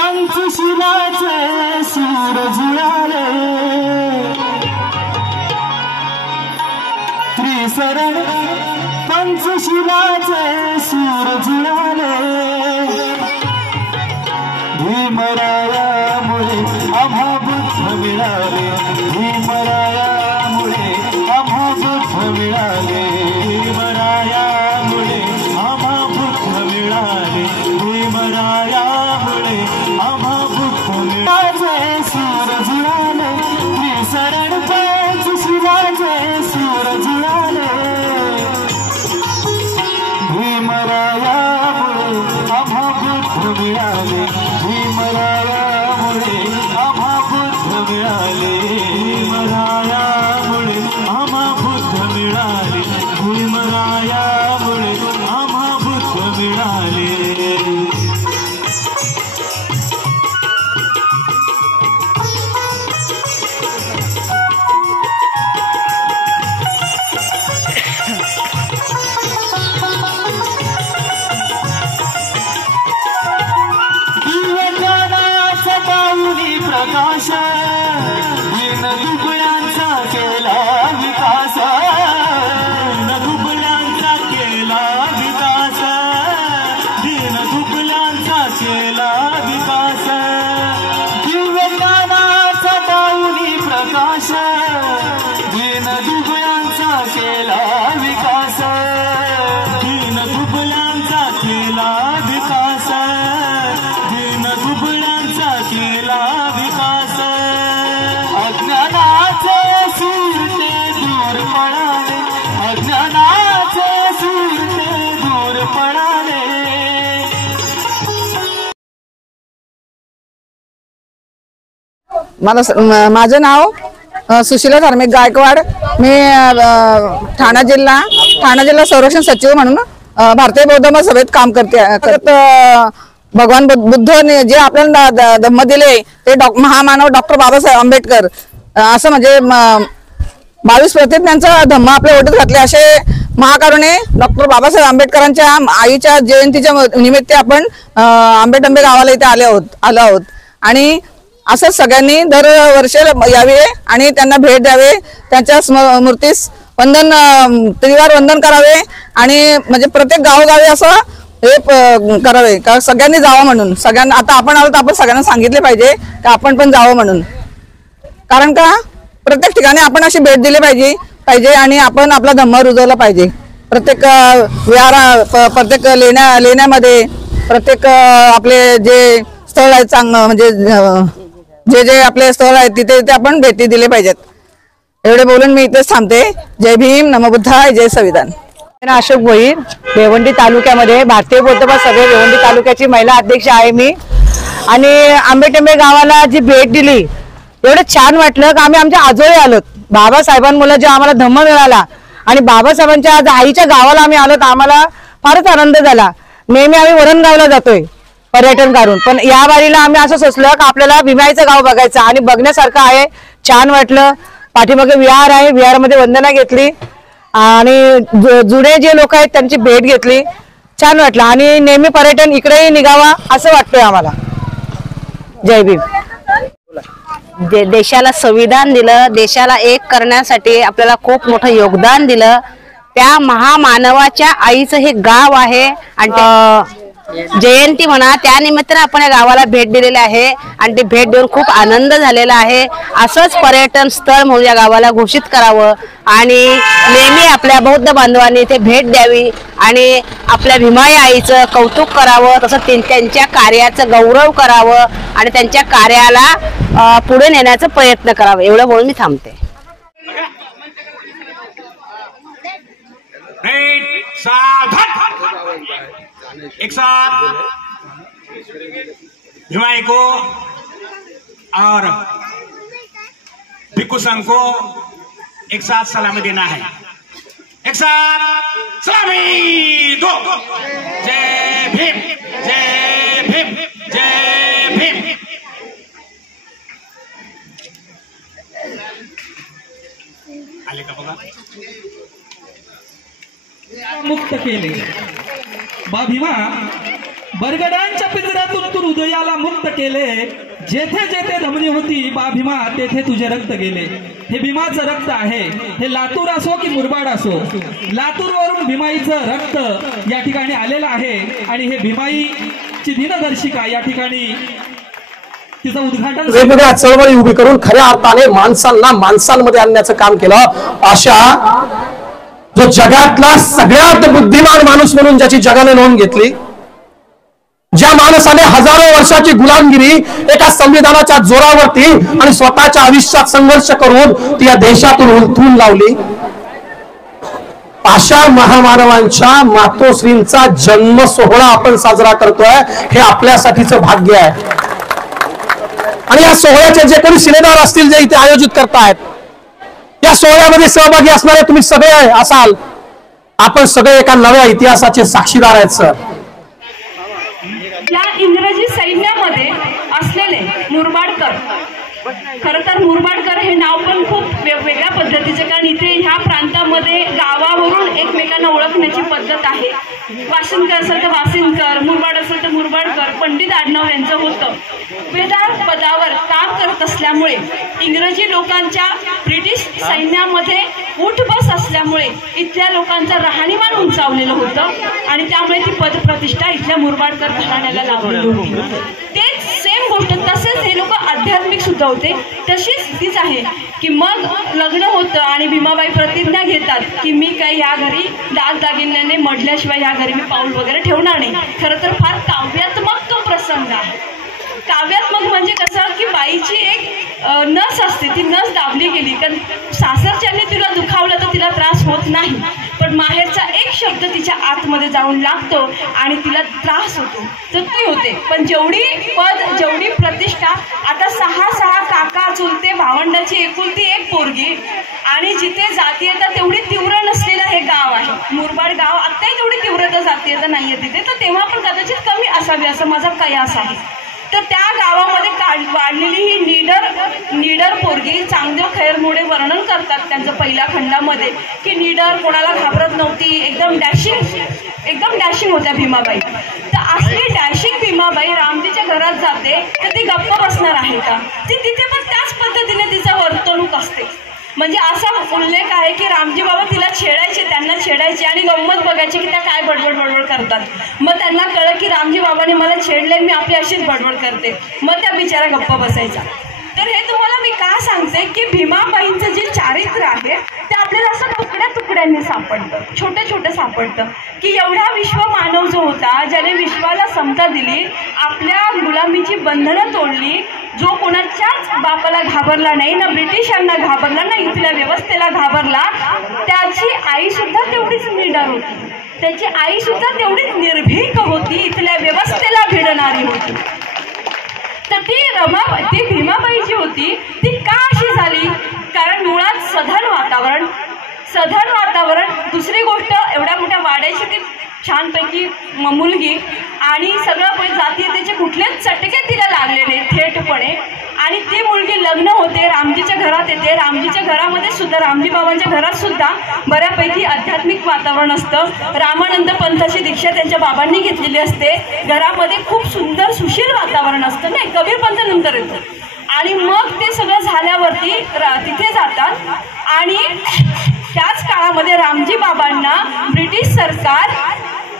पंचशिलाचे सूर जुळाले त्रिसरण पंचशिलाचे सूर जुळाले भीमरायामुळे आम्हा बुद्ध मिळाले भीमरायामुळे आम्हा बुद्ध मिळाले भीमरायामुळे आम्हा बुद्ध मिळाले भीमरायामुळे आम्हा बुद्ध मिळाले सूर जुळाले त्रिसरण पंचशिलाचे सूर जुळाले भीमरायामुळे आम्हा बुद्ध मिळाले भीमरायामुळे आम्हा बुद्ध मिळाले भीमरायामुळे आम्हा बुद्ध मिळाले भीमरायामुळे आम्हा बुद्ध मिळाले प्रकाश दीन दुबळ्यांचा केला विकास दीन दुबळ्यांचा केला विकास दीन दुबळ्यांचा केला विकास दिव्यज्ञानाचा पाऊली प्रकाश दीन दुबळ्यांचा केला विकास दीन दुबळ्यांचा केला विकास दीन दुबळ्यांचा केला विकास अज्ञानाचे सूरते दूर पळाले अज्ञानाचे सूरते दूर पळाले माझं नाव सुशीला धार्मिक गायकवाड मी ठाणे जिल्हा संरक्षण सचिव म्हणून भारतीय बौद्ध महासभेत काम करते भगवान बुद्ध जे आपल्याला धम्म दिले ते महामानव डॉक्टर बाबासाहेब आंबेडकर असं म्हणजे 22 प्रतिज्ञांचा धम्म आपल्या ओटीत घातले असे महाकारुणे डॉक्टर बाबासाहेब आंबेडकरांच्या आईच्या जयंतीच्या निमित्त आपण आंबेडंबे गावाला इथे आलो आहोत आणि असंच सगळ्यांनी दरवर्षी यावे आणि त्यांना भेट द्यावे त्यांच्या मूर्तीस त्रिवार वंदन करावे आणि म्हणजे प्रत्येक गावोगावी असं हे करावे का सगळ्यांनी जावं म्हणून सगळ्यांना आता आपण आलो तर आपण सगळ्यांना सांगितले पाहिजे की आपण पण जावं म्हणून कारण का प्रत्येक ठिकाणी आपण अशी भेट दिली पाहिजे आणि आपण आपला धम्म रुजवला पाहिजे प्रत्येक प्रत्येक लेण्यामध्ये प्रत्येक आपले जे स्थळ आहेत चांगलं म्हणजे जे आपले स्थळ आहेत तिथे आपण भेटी दिले पाहिजेत एवढे बोलून मी इथेच थांबते जय भीम नमो बुद्धाय जय संविधान अशोक भोईर भिवंडी तालुक्यामध्ये भारतीय बौद्ध महासभा भिवंडी तालुक्याची महिला अध्यक्ष आहे मी आणि आंबेटंबे गावाला जी भेट दिली एवढं छान वाटलं की आम्ही आमच्या आजोळी आलोत बाबासाहेबांमुळे जे आम्हाला धम्म मिळाला आणि बाबासाहेबांच्या आज आईच्या गावाला आम्ही आलोत आम्हाला फारच आनंद झाला नेहमी आम्ही वरणगावला जातोय पर्यटन करून पण या वारीला आम्ही असं सोचलं की आपल्याला भीमाईचं गाव बघायचं आणि बघण्यासारखं आहे छान वाटलं पाठीमागे विहार आहे विहारामध्ये वंदना घेतली आणि जुने जे लोक आहेत त्यांची भेट घेतली छान वाटलं आणि नेहमी पर्यटन इकडेही निघावा असं वाटतंय आम्हाला जय भीम देशाला संविधान दिलं देशाला एक करण्यासाठी आपल्याला खूप मोठं योगदान दिलं त्या महामानवाच्या आईचं हे गाव आहे आणि जयंती म्हणा त्या निमित्ताने आपण या गावाला भेट दिलेली आहे आणि ती भेट देऊन खूप आनंद झालेला आहे असंच पर्यटन स्थळ म्हणून या गावाला घोषित करावं आणि नेहमी आपल्या बौद्ध बांधवांनी इथे भेट द्यावी आणि आपल्या भीमाई आईचं कौतुक करावं तसं त्यांच्या कार्याचं गौरव करावं आणि त्यांच्या कार्याला पुढे नेण्याचा प्रयत्न करावा एवढं बोलून मी थांबते एक साथ भीमाई को और भिक्खु संघ को एक साथ सलामी देना है एक साथ सलामी दो जय भीम जय भीम जय भीम आले का बघा मुक्त केले बा भीमा बरगडांच्या पिंजऱ्यातून तू हृदयाला मुक्त केले, जेथे जेथे धमनी होती बा भीमा तेथे तुझे रक्त गेले. हे भीमाचं रक्त आहे. हे लातूर असो की मुरबाड असो, लातूरवरून भीमाईचं रक्त या ठिकाणी आलेलं आहे. आणि हे भीमाईची दिनदर्शिका या ठिकाणी तिचं उद्घाटन वेगवेगळ्या चळवळी उभी करून खऱ्या अर्थाने माणसांना माणसांमध्ये आणण्याचं काम केलं. अशा जो जगातला सगळ्यात बुद्धिमान माणूस म्हणून ज्याची जगाने नोंद घेतली, ज्या माणसाने हजारो वर्षाची गुलामगिरी एका संविधानाच्या जोरावरती आणि स्वतःच्या आयुष्यात संघर्ष करून ती या देशातून उलथून लावली, अशा महामानवांच्या मातोश्रींचा जन्म सोहळा आपण साजरा करतोय. हे आपल्यासाठीचं भाग्य आहे. आणि या सोहळ्याचे जे कोणी शिलेदार असतील, जे इथे आयोजित करतायत, या सोहळ्यामध्ये सहभागी असणारे तुम्ही सगळे असाल. आपण सगळे एका नव्या इतिहासाचे साक्षीदार आहेत सर. या इंग्रजी सैन्यामध्ये असलेले मुरबाडकर, खरं तर मुरबाडकर हे नाव पण खूप वेगवेगळ्या पद्धतीचे, कारण इथे ह्या प्रांतामध्ये गावावरून एकमेकांना ओळखण्याची पद्धत आहे. वाशिंदकर असेल तर वासिंदकर, मुरबाड असेल तर मुरबाडकर, पंडित आडनाव यांचं होतं. सुभेदार पदावर काम करत असल्यामुळे, इंग्रजी लोकांच्या ब्रिटिश सैन्यामध्ये उठबस असल्यामुळे इथल्या लोकांचं राहणीमान उंचावलेलं होतं आणि त्यामुळे ती पदप्रतिष्ठा इथल्या मुरबाडकर घराण्याला लाभलेली होती. तेच सेम गोष्ट, तसेच हे लोक आध्यात्मिक सुद्धा होते. तशीच तीच आहे की मग लग्न होतं आणि भीमाबाई प्रतिज्ञा घेतात की मी काही या घरी दागदागिन्याने मडल्याशिवाय या घरी मी पाऊल वगैरे ठेवणार नाही. खरं तर फार काव्यात्मक तो प्रसंग आहे. काव्यात्मक म्हणजे कसं की बाईची एक नस असते, ती नस दाबली गेली, कारण सासरच्यांनी तिला दुखावलं तर तिला त्रास होत नाही, पण माहेरचा एक शब्द तिच्या आतमध्ये जाऊन लागतो आणि तिला त्रास होतो, तर ती होते. पण जेवढी पद, जेवढी प्रतिष्ठा, आता 6 काका चुलते भावंडाची एकुलती एक पोरगी, आणि जिथे जाती येतात तेवढी तीव्र नसलेलं हे गाव आहे मुरबाड गाव. आत्ताही तेवढी तीव्रता जाती येतं नाही आहे तिथे, तर तेव्हा पण कदाचित कमी असावी असं माझा कयास आहे. तर त्या गावामध्ये वाढलेली ही निडर पोरगी चांगदेव खैरमोडे वर्णन करतात त्यांचं पहिल्या खंडामध्ये की निडर, कोणाला घाबरत नव्हती, एकदम डॅशिंग होत्या भीमाबाई. तर असली डॅशिंग भीमाबाई रामजीच्या घरात जाते तर ती गप्प बसणार आहे का? ती तिथे पण त्याच पद्धतीने तिचं वर्तणूक असते. म्हणजे असा उल्लेख आहे की रामजी बाबा तिला छेडायचे, त्यांना छेडायचे आणि गंमत बघायचे की त्या काय बडबड करतात. मग त्यांना कळलं की रामजी बाबांनी मला छेडले, मी आपली अशीच बडबड करते, मग त्या बिचारा गप्प बसायचा. तर हे तुम्हाला मी का सांगते की भीमाबाईंचं जे चारित्र्य आहे ते आपल्याला असं तुकड्यांनी सापडतं, छोटं सापडतं की एवढा विश्वमानव जो होता, ज्याने विश्वाला समता दिली, आपल्या गुलामीची बंधनं तोडली, जो कोणाच्याच बापाला घाबरला नाही, ना ब्रिटिशांना घाबरला, ना इथल्या व्यवस्थेला घाबरला, त्याची आई सुद्धा तेवढीच निडर होती, त्याची आई सुद्धा तेवढीच निर्भीक होती, इथल्या व्यवस्थेला भिडणारी होती. तर ती भीमाबाई जी होती ती का अशी झाली? कारण मुळात सधन वातावरण, दुसरी गोष्ट एवढ्या मोठ्या वाड्याची ती छानपैकी मुलगी, आणि सगळं जातीयतेचे कुठलेच चटके तिला लागले नाही थेटपणे, आणि ती मुलगी लग्न होते, रामजीच्या घरात येते. रामजीच्या घरामध्ये सुद्धा, रामजी बाबांच्या घरात सुद्धा बऱ्यापैकी आध्यात्मिक वातावरण असतं. रामानंद पंथाची दीक्षा त्यांच्या बाबांनी घेतलेली असते. घरामध्ये खूप सुंदर सुशील वातावरण असतं. नाही, कबीर पंथ नंतर येतो. आणि मग ते सगळं झाल्यावरती तिथे जातात आणि त्याच काळामध्ये रामजी बाबांना ब्रिटिश सरकार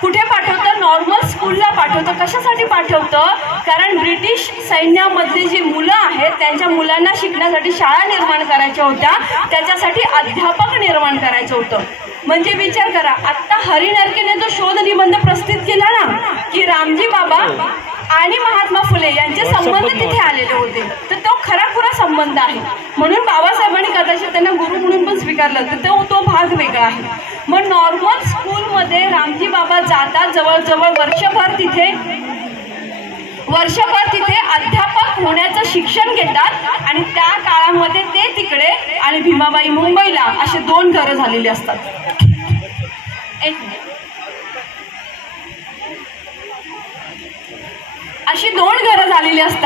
कुठे पाठवतं? नॉर्मल स्कूलला पाठवतं. कशासाठी पाठवतं? कारण ब्रिटिश सैन्यामधली जी मुलं आहेत त्यांच्या मुलांना शिकण्यासाठी शाळा निर्माण करायच्या होत्या, त्याच्यासाठी अध्यापक निर्माण करायचं होतं. म्हणजे विचार करा, आत्ता हरिनरकेने जो शोध निबंध प्रस्तुत केला ना की रामजी बाबा आणि महात्मा फुले यांचे संबंध तिथे आलेले होते, तर तो खरा संबंध आहे. म्हणून बाबासाहेबांनी कदाचित त्यांना गुरु म्हणून पण स्वीकारलं, तर तो भाग वेगळा आहे. मग नॉर्मल स्कूलमध्ये रामजी बाबा जातात, जवळजवळ वर्षभर तिथे अध्यापक होण्याचं शिक्षण घेतात, आणि त्या काळामध्ये ते तिकडे आणि भीमाबाई मुंबईला असे 2 घरं झालेली असतात. अशी 2 घरं झालेली असतात.